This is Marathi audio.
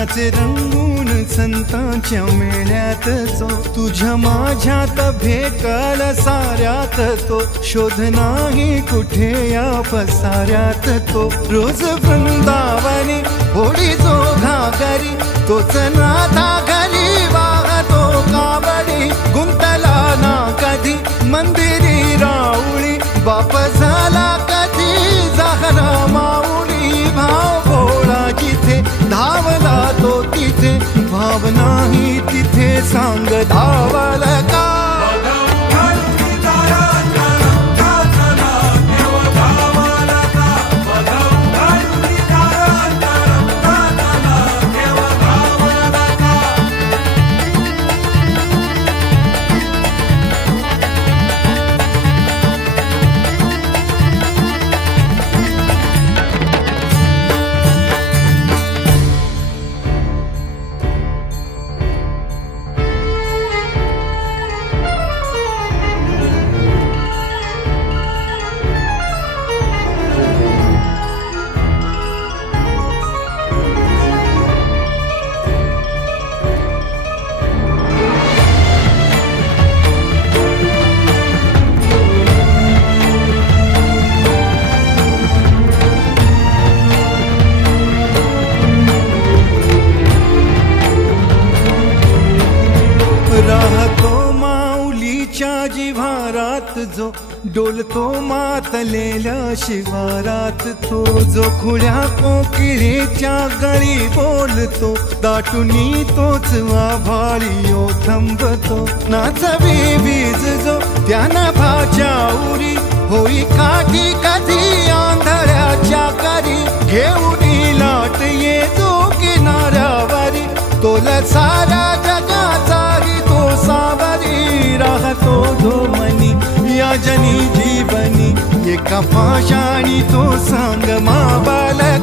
नाचे रंगून संतांच्या मेळ्यात जो तुझ्या माझ्यात भेटल साऱ्यात तो. शोध नाही कुठे या पसाऱ्यात तो. रोज वृंदावनी होडी जो घागरी तोच नाथा घरी वाहतो कावडी. गुंतला ना कधी मंदिरी राऊळी बाप झाला कधी जाहरा भाव तिथे सांग धावल जो डोलतो मातलेल्या शिवारात तो जो खुल्या कोकिळेच्या गळी बोलतो दाटुनी तोच आभाळी ओ थांबतो नाचवी वीज जो त्यानं भाच्या उरी, होई काठी कधी आंधळ्याच्या करी घेऊन लाट ये जो किनाऱ्यावरी तोल सारा जगाचाही तो सावरी राहतो धो जनी जीवनी एका पाशाणी तो सांग मा बालका